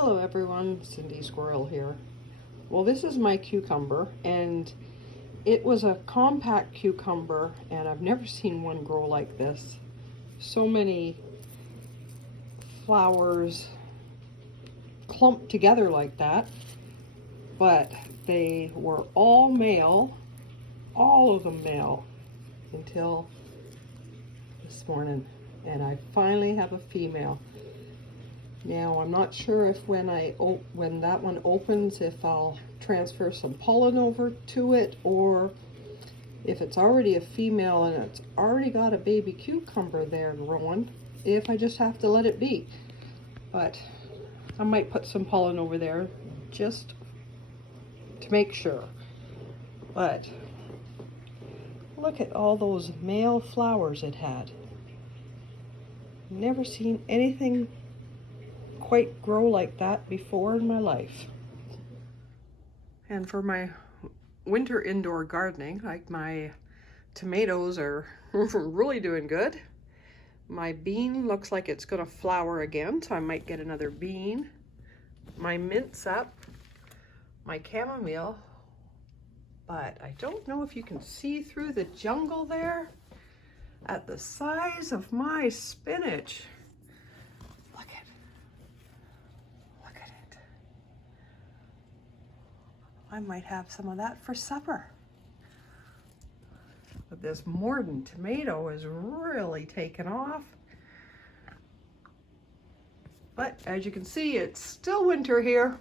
Hello everyone, Cindy Squirrel here. Well, this is my cucumber, and it was a compact cucumber, and I've never seen one grow like this. So many flowers clumped together like that, but they were all male, all of them male, until this morning, and I finally have a female. Now, I'm not sure if when that one opens, if I'll transfer some pollen over to it, or if it's already a female and it's already got a baby cucumber there growing, if I just have to let it be. But I might put some pollen over there just to make sure. But look at all those male flowers it had. Never seen anything quite grow like that before in my life. And for my winter indoor gardening, like my tomatoes are really doing good. My bean looks like it's gonna flower again, so I might get another bean. My mint's up, my chamomile, but I don't know if you can see through the jungle there at the size of my spinach. I might have some of that for supper. But this Morden tomato is really taken off. But as you can see, it's still winter here.